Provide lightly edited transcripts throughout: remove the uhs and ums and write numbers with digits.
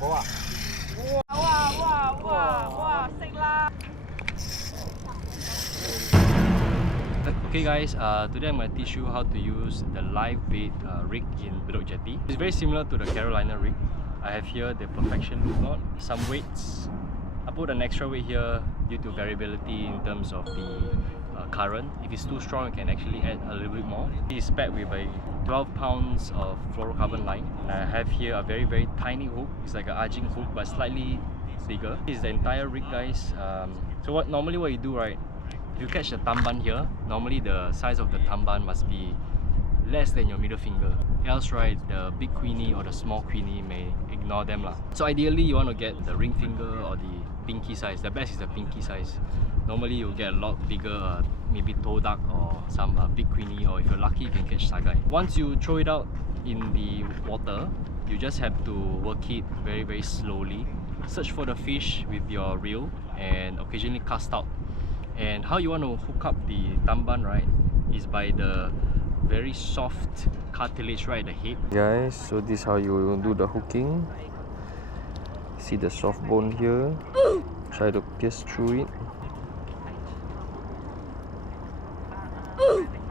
Okay guys, today I'm going to teach you how to use the live bait rig in Bedok Jetty. It's very similar to the Carolina rig. I have here the Perfection loop knot, some weights. I put an extra weight here due to variability in terms of the current. If it's too strong, you can actually add a little bit more. It's packed with a 12 pounds of fluorocarbon line. And I have here a very tiny hook. It's like an arching hook but slightly bigger. This is the entire rig guys. So normally what you do, right? If you catch the tamban here, normally the size of the tamban must be less than your middle finger. Else, right, the big queenie or the small queenie may ignore them lah. So ideally, you want to get the ring finger or the pinky size. The best is the pinky size. Normally, you'll get a lot bigger, maybe toe duck or some big queenie, or if you're lucky, you can catch sagai. Once you throw it out in the water, you just have to work it very slowly. Search for the fish with your reel and occasionally cast out. And how you want to hook up the tamban, right, is by the very soft cartilage right at the head. Guys, so this is how you do the hooking. See the soft bone here. Try to pierce through it.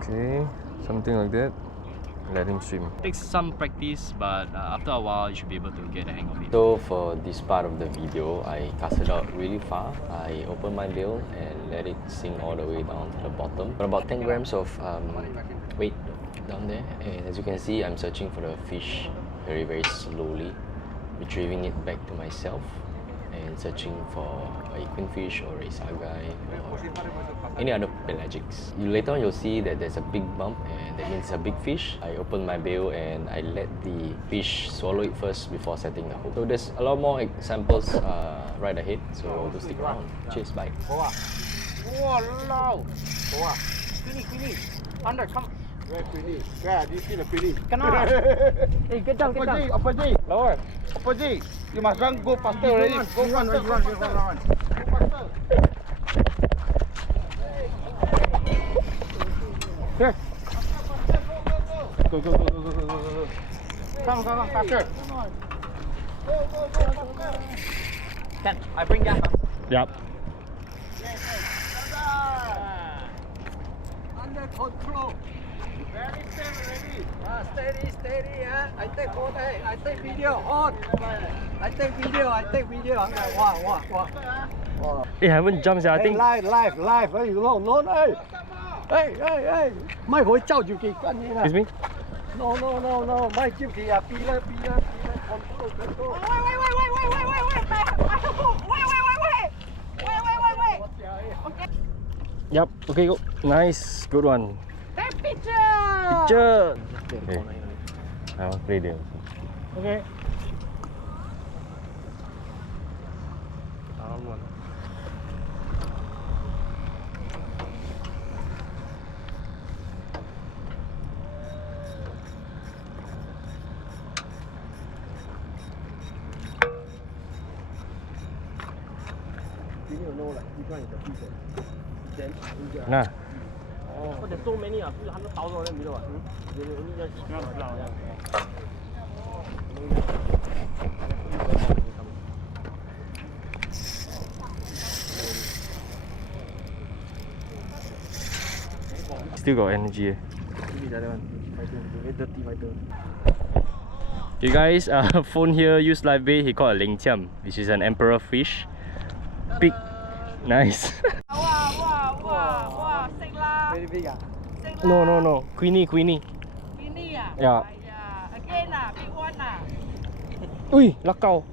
Okay, something like that. Let him swim. It takes some practice, but after a while you should be able to get the hang of it. So for this part of the video, I cast it out really far. I open my bill and let it sink all the way down to the bottom. Got about 10 grams of weight down there, and as you can see, I'm searching for the fish very slowly, retrieving it back to myself and searching for a queenfish or a sagai or any other pelagics. Later on you'll see that there's a big bump, and that means it's a big fish. I open my bail and I let the fish swallow it first before setting the hook. So there's a lot more examples right ahead, so do stick around. Cheers, bye. Wow! Queenie! Under, come. Where queenie? Where? Do you see the queenie? Cannot. Hey, get down. Opposite. Lower. Opposite. You must run, go faster already. Go faster. Go faster. Here. Go. Come, faster. Can I bring that? Yep. Under control. Very steady. Steady. I take photo. I take video. On. I take video. Wow. It haven't jumped yet, I think. Live. Hey, no. Hey. Mai hoi chao ju ki kan ni na. Excuse me? No. Mai chim ki a pila. Control. Wait. Okay. Yep, okay, go. Nice, good one. Take picture. Okay. I'll play there. Okay. Down one. Nah. Oh, there's so many. 100,000 of them below. They only just Still got energy. You guys, phone here use live bait. He caught a ling tiam, which is an emperor fish. Big, nice. Wow. Very big. No. Queenie. Queenie. Yeah. Again, big one. Ui, lakau.